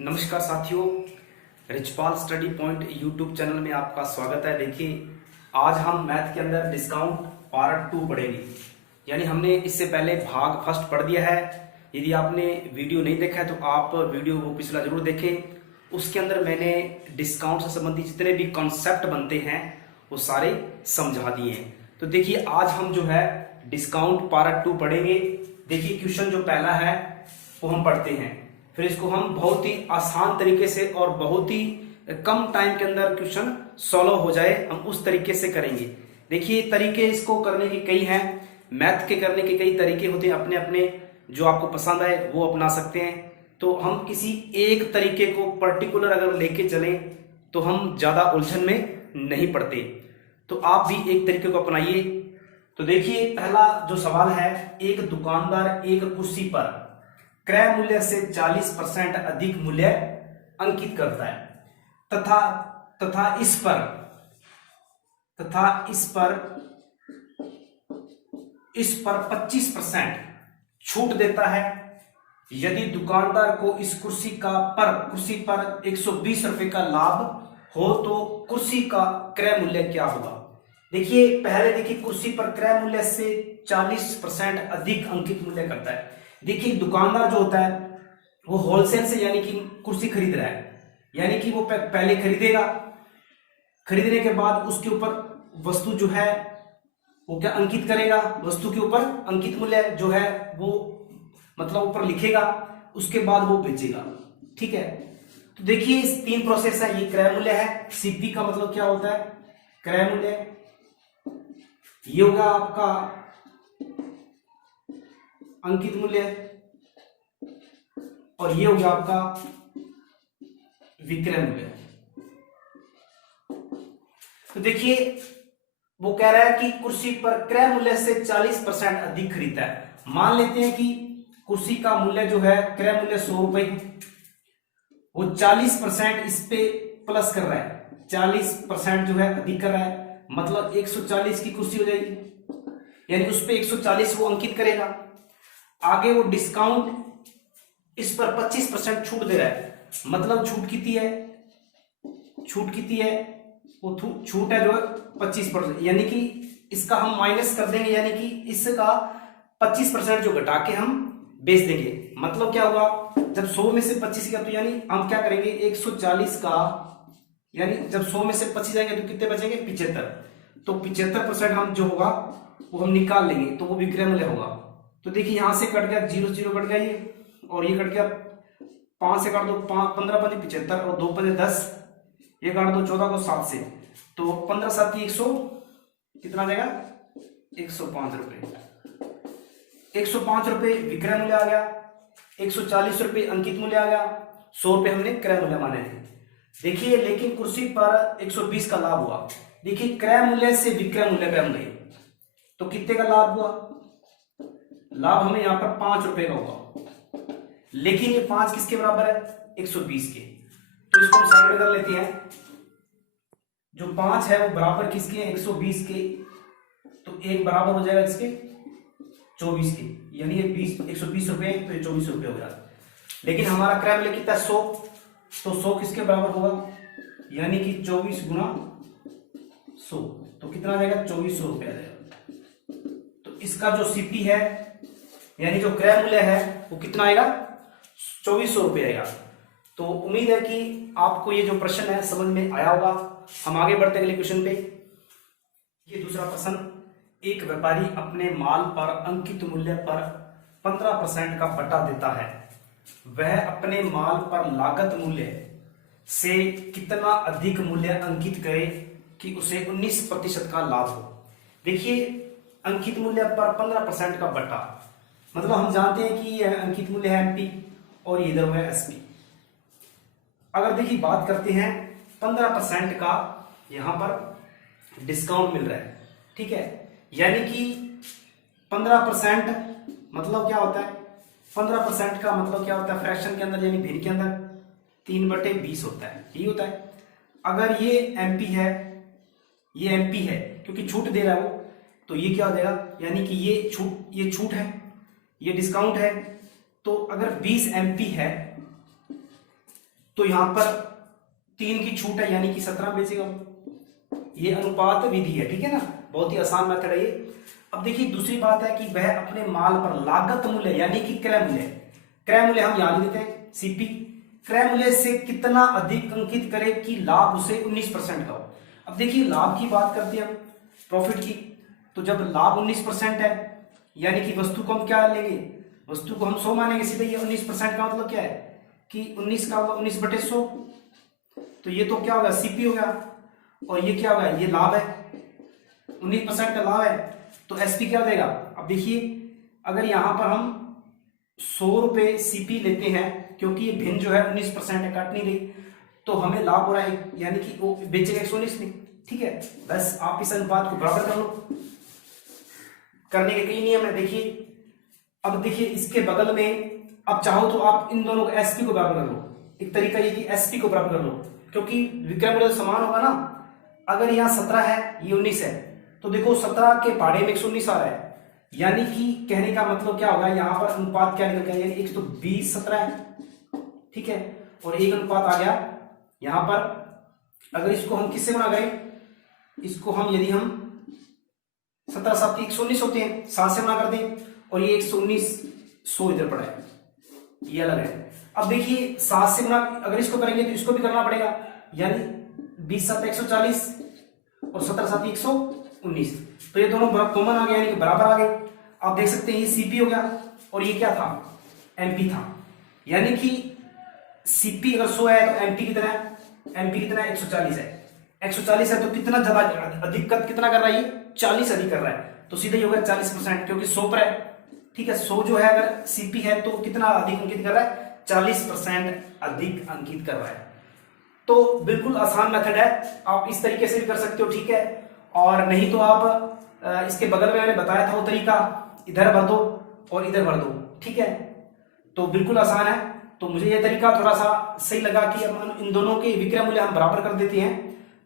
नमस्कार साथियों, Richpal study point YouTube channel में आपका स्वागत है। देखिए, आज हम मैथ के अंदर डिस्काउंट पार्ट 2 पढ़ेंगे। यानी हमने इससे पहले भाग फर्स्ट पढ़ दिया है। यदि आपने वीडियो नहीं देखा है तो आप वीडियो वो पिछला जरूर देखें। उसके अंदर मैंने डिस्काउंट से संबंधित जितने भी कॉन्सेप्ट बनते हैं वो सारे समझा दिए हैं। तो देखिए, आज हम जो है डिस्काउंट पार्ट 2 पढ़ेंगे। देखिए, क्वेश्चन जो पहला है वो हम पढ़ते हैं, फिर इसको हम बहुत ही आसान तरीके से और बहुत ही कम टाइम के अंदर क्वेश्चन सॉल्व हो जाए, हम उस तरीके से करेंगे। देखिए, तरीके इसको करने के कई हैं, मैथ के करने के कई तरीके होते हैं, अपने अपने जो आपको पसंद आए वो अपना सकते हैं। तो हम किसी एक तरीके को पर्टिकुलर अगर लेके चलें तो हम ज्यादा उलझन में नहीं पड़ते। तो आप भी एक तरीके को अपनाइए। तो देखिए, पहला जो सवाल है, एक दुकानदार एक कुर्सी पर क्रय मूल्य से 40% अधिक मूल्य अंकित करता है तथा इस पर 25% छूट देता है। यदि दुकानदार को इस कुर्सी पर 120 रुपए का लाभ हो तो कुर्सी का क्रय मूल्य क्या होगा। देखिए, पहले देखिए, कुर्सी पर क्रय मूल्य से 40% अधिक अंकित मूल्य करता है। देखिए, दुकानदार जो होता है वो होलसेल से यानी कि कुर्सी खरीद रहा है, यानी कि वो पहले खरीदेगा, खरीदने के बाद उसके ऊपर वस्तु जो है वो क्या अंकित करेगा, वस्तु के ऊपर अंकित मूल्य जो है वो मतलब ऊपर लिखेगा, उसके बाद वो बेचेगा। ठीक है। तो देखिए, इस 3 प्रोसेस है। ये क्रय मूल्य है। सीपी का मतलब क्या होता है, क्रय मूल्य। ये होगा आपका अंकित मूल्य और ये हो गया आपका विक्रय मूल्य। तो देखिए, वो कह रहा है कि कुर्सी पर क्रय मूल्य से 40% अधिक खरीदता है। मान लेते हैं कि कुर्सी का मूल्य जो है, क्रय मूल्य 100 रुपए, वो 40% इस पे प्लस कर रहा है, 40% जो है अधिक कर रहा है, मतलब 140 की कुर्सी हो जाएगी, यानी उस पे 140 वो अंकित करेगा। आगे वो डिस्काउंट इस पर 25% छूट दे रहा है, मतलब छूट कितनी है, वो छूट है जो 25%, यानी कि इसका हम माइनस कर देंगे, यानी कि इसका 25% जो घटा के हम बेच देंगे। मतलब क्या हुआ, जब 100 में से 25 का, तो यानी हम क्या करेंगे, 140 का, यानी जब 100 में से 25 जाएंगे तो कितने बचेंगे, 75। तो 75% हम जो होगा वो हम निकाल लेंगे, तो वो विक्रय मूल्य होगा। तो देखिए, यहां से कट गया, 0 0 कट गया ये, और ये कट गया, 5 से काट दो, 15 5 75 और 2 5 10, ये काट दो 14 को 7 से, तो 15 7 100, कितना जाएगा, 105 रुपए। 105 रुपए विक्रय मूल्य आ गया, 140 रुपए अंकित मूल्य आ गया, 100 रुपए हमने क्रय मूल्य माने थे। देखिए, लेकिन कुर्सी पर 120 का लाभ हुआ। देखिए, क्रय मूल्य से विक्रय मूल्य पे हम गए तो कितने का लाभ हुआ, लाभ हमें यहां पर 5 रुपए का होगा, लेकिन ये 5 किसके बराबर है, 120 के। तो इसको हम साइड में कर लेते हैं। जो 5 है वो बराबर किसके हैं, 120 के, तो एक बराबर हो जाएगा इसके 24 के, यानी ये 120 रुपए, तो ये 24 रुपए हो जाएगा। लेकिन हमारा क्रय मूल्य कितना है, 100, तो 100 किसके बराबर होगा, यानी कि 24 गुना 100, तो कितना आ जाएगा, 2400 रुपए आ जाएगा। तो इसका जो सीपी है, यानी जो क्रय मूल्य है, वो कितना आएगा, 2400 रुपए आएगा। तो उम्मीद है कि आपको ये जो प्रश्न है समझ में आया होगा। हम आगे बढ़ते हैं अगले क्वेश्चन पे। ये दूसरा प्रश्न, एक व्यापारी अपने माल पर अंकित मूल्य पर 15% का बटा देता है। वह अपने माल पर लागत मूल्य से कितना अधिक मूल्य अंकित करे कि उसे 19% का लाभ हो। देखिए, अंकित मूल्य पर 15% का बटा, मतलब हम जानते हैं कि यह अंकित मूल्य है एमपी और इधर हुआ एसपी। अगर देखिए, बात करते हैं 15% का, यहां पर डिस्काउंट मिल रहा है, ठीक है, यानी कि 15% मतलब क्या होता है, 15% का मतलब क्या होता है, फ्रैक्शन के अंदर यानी भिन्न के अंदर 3/20 होता है, यही होता है। अगर ये एमपी है, ये एमपी है क्योंकि छूट दे रहा है वो, तो ये क्या हो जाएगा, यानी कि ये छूट है, ये डिस्काउंट है। तो अगर 20 एमपी है तो यहां पर 3 की छूट है यानी कि 17 बेचेगा। ये अनुपात विधि है, ठीक है ना, बहुत ही आसान मेथड है ये। अब देखिए दूसरी बात है कि वह अपने माल पर लागत मूल्य यानी कि क्रय मूल्य, क्रय मूल्य हम यहां लिखते हैं सीपी, क्रय मूल्य से कितना अधिक अंकित करे कि लाभ उसे 19% का हो। अब देखिए लाभ की बात करते हैं हम, प्रॉफिट की, तो जब लाभ 19% है यानी कि वस्तु को हम क्या लेंगे, वस्तु को हम 100 मानेंगे सीधे। ये 19% का मतलब क्या है कि 19 का होगा 19/100, तो ये तो क्या होगा सीपी होगा, और ये क्या होगा ये लाभ है, 19% का लाभ है, तो एसपी क्या देगा। अब देखिए अगर यहां पर हम 100 रुपए सीपी लेते हैं, क्योंकि ये भिन्न जो है 19% है, काट नहीं रही, तो हमें लाभ हो रहा है यानी कि वो बेचेगा 119 में, ठीक है। बस आप इस अनुपात को बराबर कर लो, करने के कई नियम है। देखिए अब देखिए इसके बगल में, अब चाहो तो आप इन दोनों को एसपी को बराबर कर लो। एक तरीका ये कि एसपी को बराबर कर लो, क्योंकि विक्रय मूल्य समान होगा ना। अगर यहाँ 17 है ये 19 है, तो देखो 17 के पहाड़े में 119 आ रहा है, यानी कि कहने का मतलब क्या होगा, यहाँ पर अनुपात क्या निकल गया, एक तो 20/17 है, ठीक है, और एक अनुपात आ गया यहाँ पर। अगर इसको हम किससे गुणा करें, इसको हम यदि हम 17 7 119 होते हैं, 7 से गुणा कर दें, और ये 119 100 इधर पड़ा है, ये अलग है। अब देखिए 7 से गुणा अगर इसको करेंगे तो इसको भी करना पड़ेगा, यानी 20 7 140 और 17 7 119, तो ये दोनों कॉमन आ गए यानी कि बराबर आ गए। आप देख सकते हैं ये सीपी हो गया और ये क्या था एमपी था, यानी कि सीपी अगर 100 है तो एमपी कितना है, एमपी कितना है 140 है, 140 है तो कितना ज्यादा अधिकत कितना कर रहा है, ये 40 अधिक कर रहा है, तो सीधे ही होगा 40%, क्योंकि 100 पर है, ठीक है। 100 जो है अगर सीपी है तो कितना अधिक अंकित कर रहा है, 40% अधिक अंकित कर रहा है। तो बिल्कुल आसान मेथड है, आप इस तरीके से भी कर सकते हो, ठीक है। और नहीं तो आप इसके बगल में मैंने बताया था वो तरीका, इधर भर दो और इधर भर दो, ठीक है, तो बिल्कुल आसान है। तो मुझे ये तरीका थोड़ा सा सही लगा कि हम इन दोनों के विक्रय मूल्य हम बराबर कर देते हैं।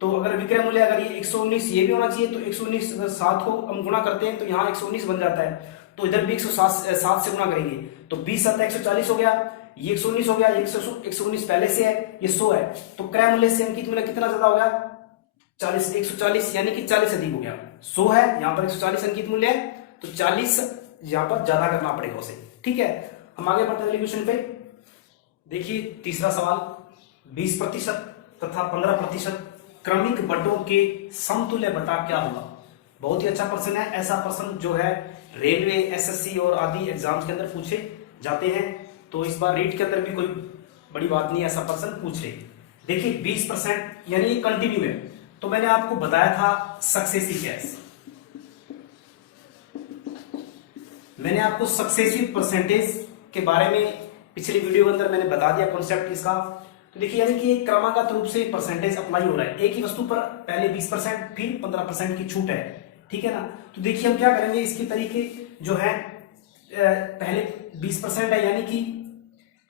तो अगर विक्रय मूल्य अगर ये 119 ये भी होना चाहिए, तो 119 अगर 7 को हम गुणा करते हैं तो यहाँ 119 बन जाता है, तो इधर भी 107 से गुणा करेंगे, तो 20 7 140 हो गया, ये 119 हो गया, 119 पहले से है, ये 100 है, तो क्रय मूल्य से अंकित मूल्य कितना ज्यादा हो गया 40 140, यानी कि 40 अधिक हो गया। 100 है यहाँ पर 140 अंकित मूल्य है, तो 40 यहाँ पर ज्यादा करना पड़ेगा उसे, ठीक है। हम आगे बढ़ते हैं अगले क्वेश्चन पे। देखिए तीसरा सवाल, 20% तथा 15% क्रमिक बटों के समतुल्य बटा क्या होगा। बहुत ही अच्छा प्रश्न है, ऐसा प्रश्न जो है रेलवे एसएससी और आदि एग्जाम्स के अंदर पूछे जाते हैं, तो इस बार रीट के अंदर भी कोई बड़ी बात नहीं, ऐसा प्रश्न पूछ रहे। देखिए 20% यानी ये कंटिन्यू है, तो मैंने आपको बताया था सक्सेसिव केस, मैंने आपको सक्सेसिव परसेंटेज के बारे में पिछले वीडियो के अंदर मैंने बता दिया कॉन्सेप्ट इसका। तो देखिए यानी कि क्रमागत रूप से परसेंटेज अप्लाई हो रहा है, एक ही वस्तु पर पहले 20% फिर 15% की छूट है, ठीक है ना। तो देखिए हम क्या करेंगे, इसके तरीके जो है पहले 20% है, यानी कि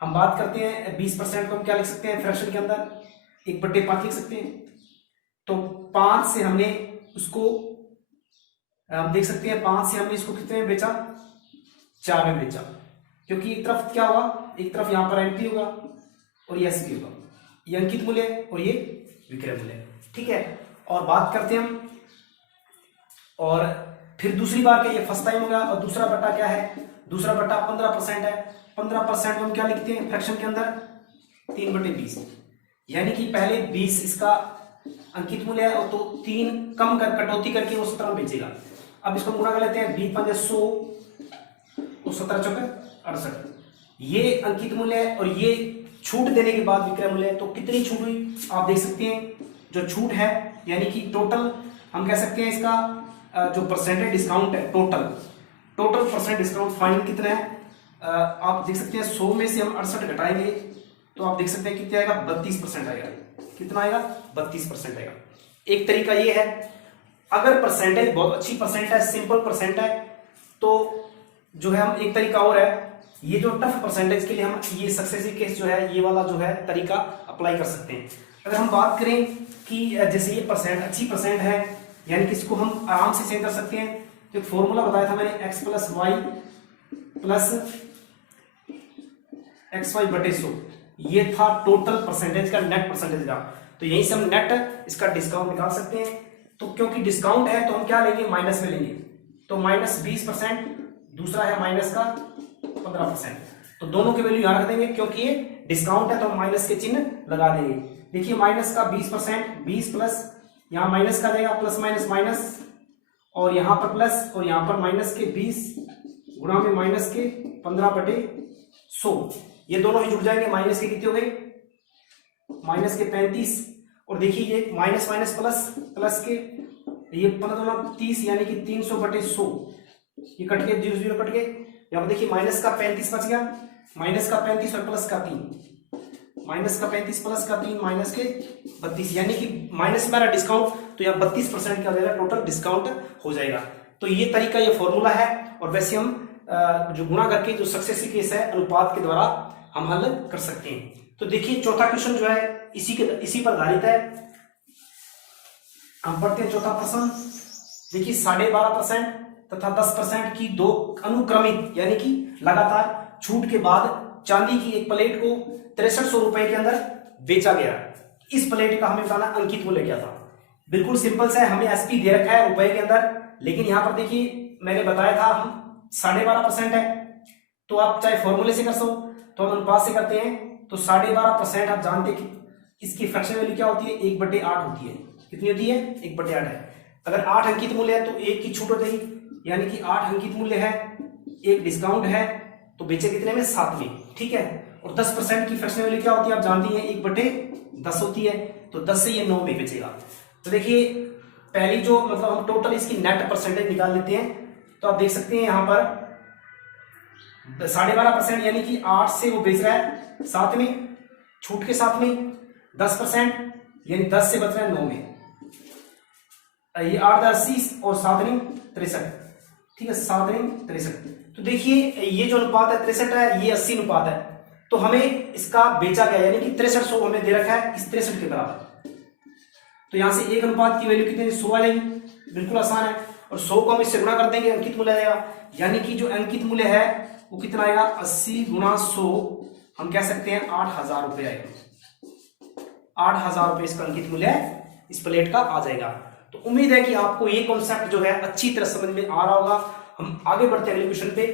हम बात करते हैं 20% को हम क्या लिख सकते हैं फ्रैक्शन के अंदर 1/5 लिख सकते हैं। तो 5 से हमने उसको हम देख सकते हैं 5 से हमने इसको कितने में बेचा, 4 में बेचा, क्योंकि एक तरफ क्या होगा, एक तरफ यहां पर एमपी होगा और ये एसपी होगा, ये अंकित मूल्य और ये विक्रय मूल्य, ठीक है। और बात करते हैं हम, और फिर दूसरी बार क्या, ये फर्स्ट टाइम होगा, और दूसरा बटा क्या है, दूसरा बटा 15% है, 15% हम क्या लिखते हैं फ्रैक्शन के अंदर 3/20, यानी कि पहले 20 इसका अंकित मूल्य है, और तो 3 कम कर कटौती करके वो 17 बेचेगा। अब इसको गुणा कर लेते हैं, 20 5 100 और 17 चौके 68, ये अंकित मूल्य है, और ये छूट देने के बाद विक्रय मूल्य है। तो कितनी छूट हुई आप देख सकते हैं, जो छूट है यानी कि टोटल हम कह सकते हैं इसका जो परसेंटेज डिस्काउंट है, टोटल परसेंट डिस्काउंट फाइनल कितना है, आप देख सकते हैं 100 में से हम 68 घटाएंगे तो आप देख सकते हैं कितना आएगा 32% आएगा, कितना आएगा 32% आएगा। एक तरीका ये है, अगर परसेंटेज बहुत अच्छी परसेंट है, सिंपल परसेंट है, तो जो है हम एक तरीका और है, ये जो टफ परसेंटेज के लिए हम ये सक्सेसिव केस जो है ये वाला जो है तरीका अप्लाई कर सकते हैं। अगर हम बात करें कि जैसे ये परसेंट अच्छी परसेंट है, यानी कि इसको हम आराम से चेंज कर सकते हैं। तो एक फॉर्मूला बताया था मैंने, x + y + xy/100, ये था टोटल परसेंटेज का, नेट परसेंटेज का। तो यहीं से हम नेट इसका डिस्काउंट निकाल सकते हैं। तो क्योंकि डिस्काउंट है तो हम क्या लेंगे, माइनस में लेंगे। तो -20%, दूसरा है माइनस का 15%। तो दोनों की वैल्यू यहां रख देंगे, क्योंकि ये डिस्काउंट है तो हम माइनस के चिन्ह लगा देंगे। देखिए माइनस का 20%, 20 प्लस यहाँ माइनस का देगा, प्लस माइनस माइनस, और यहाँ पर प्लस, और यहाँ पर माइनस के 20 गुणा में माइनस के 15/100, ये दोनों ही जुड़ जाएंगे। माइनस के कितने हो गए, माइनस के 35, और देखिए ये माइनस माइनस प्लस, प्लस के ये 15×30 यानी कि 300/100, ये कट के 0 0 कट गए। यहाँ पर देखिए माइनस का 35 बच गया, माइनस का 35 और प्लस का 3, माइनस का 35 प्लस का 3 माइनस के 32, यानी कि माइनस मेरा डिस्काउंट, तो यहाँ 32% का जाएगा, टोटल डिस्काउंट हो जाएगा। तो ये तरीका, ये फॉर्मूला है। और वैसे हम जो गुणा करके जो सक्सेसिव केस है अनुपात के द्वारा हम हल कर सकते हैं। तो देखिए चौथा क्वेश्चन जो है इसी पर आधारित है। हम पढ़ते हैं चौथा प्रश्न। देखिए 12.5% तथा 10% की दो अनुक्रमित यानी कि लगातार छूट के बाद चांदी की एक प्लेट को 6300 रुपए के अंदर बेचा गया। इस प्लेट का हमें बताना अंकित मूल्य क्या था। बिल्कुल सिंपल सा है, हमें एसपी दे रखा है रुपए के अंदर, लेकिन यहां पर देखिए मैंने बताया था हम 12.5% है, तो आप चाहे फॉर्मूले से कर सो तो हम अनुपात से करते हैं। तो 12.5% आप जानते कि इसकी फ्रैक्शन वैल्यू क्या होती है, 1/8 होती है। कितनी होती है, 1/8 है। अगर 8 अंकित मूल्य है तो 1 की छूट हो जाएगी, यानी कि 8 अंकित मूल्य है, 1 डिस्काउंट है, तो बेचे कितने में, 7 में। ठीक है। और 10% की फ्रैक्शन वैल्यू क्या होती है आप जानती हैं, 1/10 होती है। तो 10 से ये 9 में बेचेगा। तो देखिए पहली जो मतलब हम टोटल इसकी नेट परसेंटेज निकाल लेते हैं। तो आप देख सकते हैं यहां पर 12.5% यानी कि 8 से वो बेच रहा है 7 में, छूट के साथ में 10% यानी 10 से बच रहा है 9 में। ये 8 80 और 7 63, ठीक है, 7 63। तो देखिए ये जो अनुपात है 63 है, ये 80 अनुपात है। तो हमें इसका बेचा गया यानी कि 6300 हमें दे रखा है इस 63 के बराबर। तो यहां से एक अनुपात की वैल्यू कितनी, 100 आ जाएगी। बिल्कुल आसान है। और 100 को हम इससे गुणा कर देंगे, अंकित मूल्य आएगा। यानी कि जो अंकित मूल्य है वो कितना आएगा, 80 × 100, हम कह सकते हैं 8000 रुपये आएगा। 8000 रुपये इसका अंकित मूल्य इस प्लेट का आ जाएगा। तो उम्मीद है कि आपको ये कॉन्सेप्ट जो है अच्छी तरह समझ में आ रहा होगा। हम आगे बढ़ते हैं अगले क्वेश्चन पे।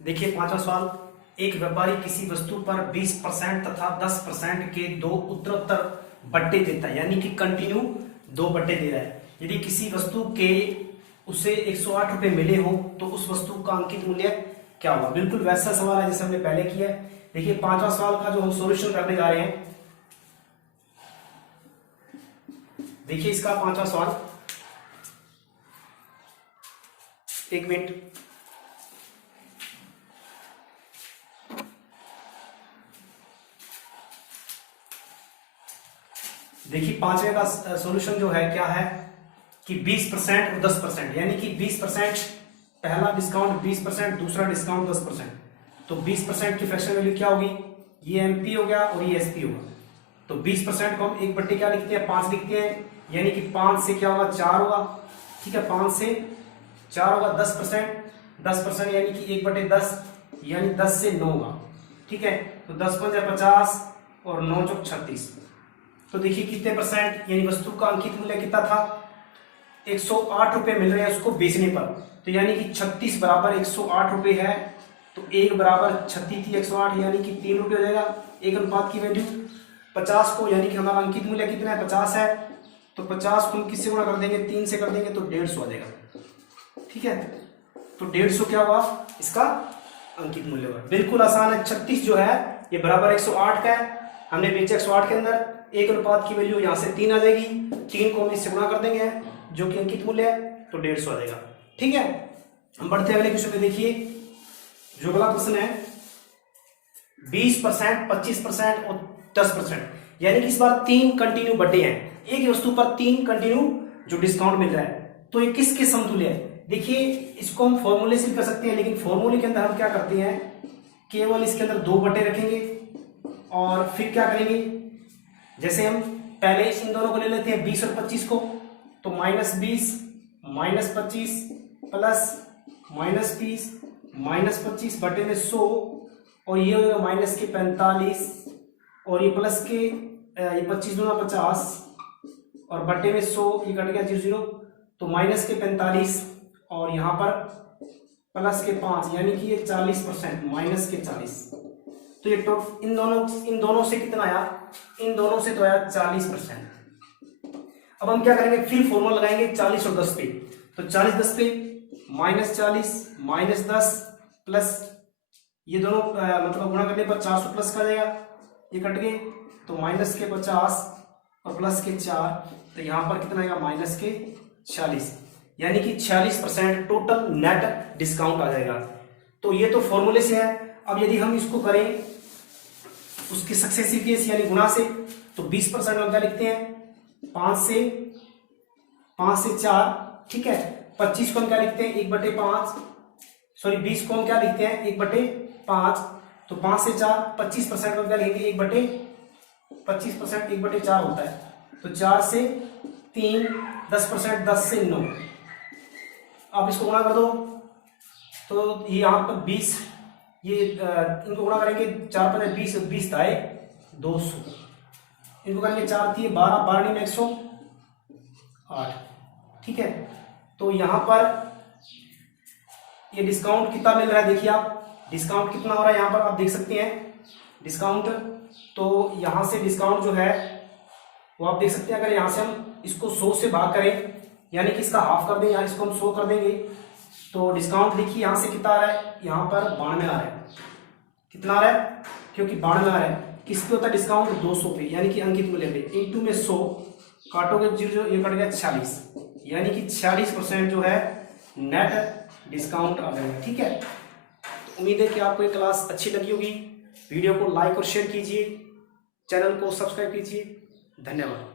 देखिए 5वां सवाल। एक व्यापारी किसी वस्तु पर 20% तथा 10% के दो उत्तरोत्तर बट्टे देता है, यानी कि कंटिन्यू 2 बट्टे दे रहा है। यदि किसी वस्तु के उसे 108 रुपए मिले हो तो उस वस्तु का अंकित मूल्य क्या होगा। बिल्कुल वैसा सवाल है जैसे हमने पहले किया है। देखिए 5वां सवाल का जो हम सॉल्यूशन करने जा रहे हैं, देखिए इसका 5वां सवाल, एक मिनट। देखिए 5वें का सॉल्यूशन जो है क्या है कि 20% और 10%, यानी कि 20% पहला डिस्काउंट 20%, दूसरा डिस्काउंट 10%। तो 20% की फ्रैक्शन वैल्यू क्या होगी, ये एमपी हो गया और ये एसपी होगा। तो 20% को हम 1/, क्या लिखते हैं, 5 लिखते हैं, यानी कि 5 से क्या होगा, 4 होगा। ठीक है, 5 से 4 होगा। 10% यानी कि 1/10, यानी 10 से 9 होगा। ठीक है, तो 10 × 5 = 50 और 9 × 36। तो देखिए कितने परसेंट, यानी वस्तु का अंकित मूल्य कितना था, 108 रुपए मिल रहे हैं उसको बेचने पर। तो यानी कि 36 बराबर 108 रुपए है, तो 1 बराबर 36 थी 108, यानी कि 3 रुपए हो जाएगा। एक अनुपात की वैल्यू 50 को, यानी कि हमारा अंकित मूल्य कितना है, 50 है। तो 50 को हम किससे गुणा कर देंगे, 3 से कर देंगे, तो 150 आ जाएगा। ठीक है, तो 150 क्या हुआ, इसका अंकित मूल्य हुआ। बिल्कुल आसान है। 36 जो है ये बराबर 108 का है, हमने बेचा 108 के अंदर। एक अनुपात की वैल्यू यहां से 3 आ जाएगी, 3 को हम इससे गुणा कर देंगे जो कि अंकित मूल्य है, तो 150 आ जाएगा। ठीक है, हम बढ़ते हैं अगले क्वेश्चन पे। देखिए जो अगला प्रश्न है, 20%, 25% और 10%, यानी कि इस बार 3 कंटिन्यू बट्टे हैं। एक ही वस्तु पर 3 कंटिन्यू जो डिस्काउंट मिल रहा है, तो ये किसके समतुल्य है। देखिए इसको हम फॉर्मूले से कर सकते हैं, लेकिन फॉर्मूले के अंदर हम क्या करते हैं, केवल इसके अंदर 2 बट्टे रखेंगे और फिर क्या करेंगे, जैसे हम पहले इन दोनों को ले लेते हैं 20 और 25 को, तो -20 -25 प्लस -20 -25 बटे में 100 और ये होगा माइनस के 45 और ये प्लस के ये 25 दूना 50 और बटे में 100, ये कट गया 0 0 तो माइनस के 45 और यहाँ पर प्लस के 5 यानी कि ये 40% माइनस के 40। तो ये इन दोनों से कितना आया, इन दोनों से तो आया 40%। अब हम क्या करेंगे, फिर फॉर्मूला लगाएंगे 40 और 10 पे। तो 40 10 पे -40 -10 प्लस ये दोनों मतलब गुणा करने पर 400 प्लस का जाएगा, ये कट गए तो माइनस के 50 और प्लस के 4 तो यहाँ पर कितना आएगा माइनस के 40 यानी कि 46% टोटल नेट डिस्काउंट आ जाएगा। तो ये तो फॉर्मूले से है। अब यदि हम इसको करें उसके सक्सेसिव केस यानी गुणा से तो 20% हम क्या लिखते हैं 5 से 4, ठीक है। 25 को हम क्या लिखते हैं 1/5, सॉरी 20 को हम क्या लिखते हैं 1/5, तो 5 से 4 25% को हम क्या लिखेंगे 1/25% 1/4 होता है, तो 4 से 3 10%, 10 से 9। आप इसको गुणा कर दो तो ये यहाँ पर 20, ये इनको गुणा करेंगे 4 × 20 20 था 200, इनको करेंगे 4 थी 12 12 में 108, ठीक है। तो यहाँ पर ये डिस्काउंट कितना मिल रहा है, देखिए आप डिस्काउंट कितना हो रहा है यहाँ पर आप देख सकते हैं डिस्काउंट। तो यहाँ से डिस्काउंट जो है वो आप देख सकते हैं, अगर यहाँ से हम इसको 100 से भाग करें यानी कि इसका हाफ कर दें या इसको हम 100 कर देंगे तो डिस्काउंट लिखिए यहाँ से कितना आ रहा है, यहाँ पर 92 आ रहा है। कितना आ रहा है, क्योंकि 92 आ रहा है, किस पे होता है डिस्काउंट 200 पे यानी कि अंकित मूल्य पे, इंटू में 100 काटोगे 0 ये कट गया 46 यानी कि 46% जो है नेट डिस्काउंट आ जाएगा, ठीक है। तो उम्मीद है कि आपको ये क्लास अच्छी लगी होगी। वीडियो को लाइक और शेयर कीजिए, चैनल को सब्सक्राइब कीजिए। धन्यवाद।